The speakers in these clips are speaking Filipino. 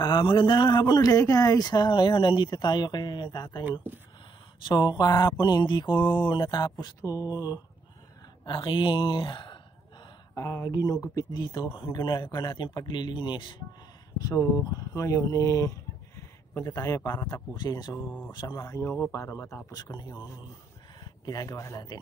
Magandang hapon ulit guys. Ngayon nandito tayo kay tatay, no? So kahapon hindi ko natapos to aking ginugupit dito. Ginagawa natin paglilinis. So ngayon punta tayo para tapusin. So samahan nyo ako para matapos ko na yung ginagawa natin.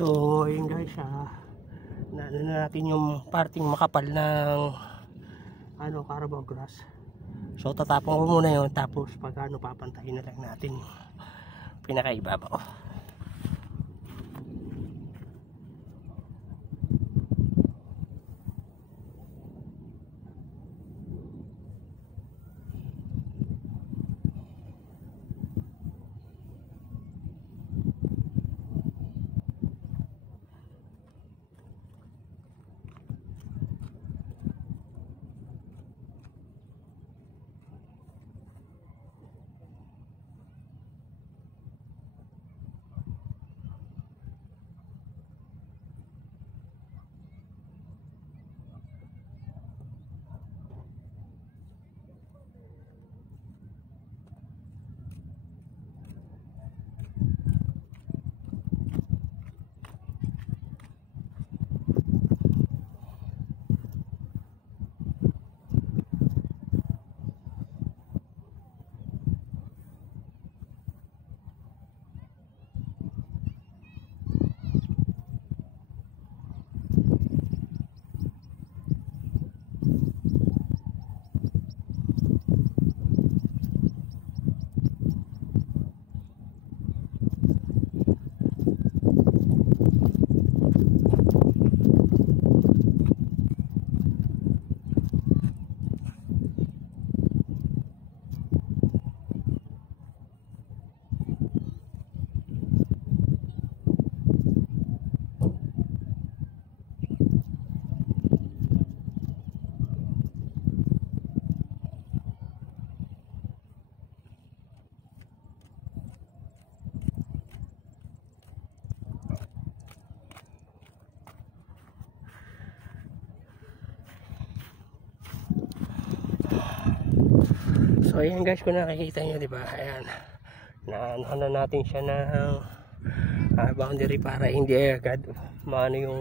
So ayun guys, na natin yung parting makapal ng Carabao grass. So tatapon ko muna yun, tapos pag papantahin na lang natin yung pinakaibabaw. So ayan guys, kung nakikita nyo, diba, ayan, naano na natin siya ng boundary para hindi agad maano yung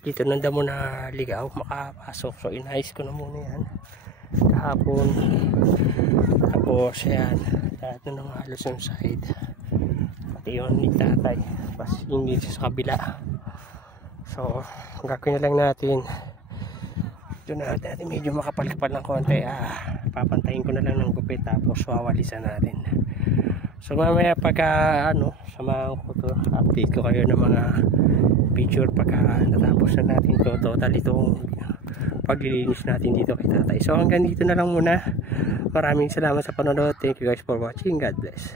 dito ng damo na ligaw makapasok. So inayos ko na muna yan kahapon. Tapos ayan, lahat na ng halos yung side, pati yun ni tatay, pas yung dito sa kabila. So gagawin na lang natin ito na natin, medyo makapal-kapal ng konti, papantayin ko na lang ng gupit tapos wawalisan natin. So mamaya pagka samahan ko to, update ko kayo ng mga picture pagka natapos na natin to total itong paglilinis natin dito kay tatay. So hanggang dito na lang muna. Maraming salamat sa panonood. Thank you guys for watching. God bless.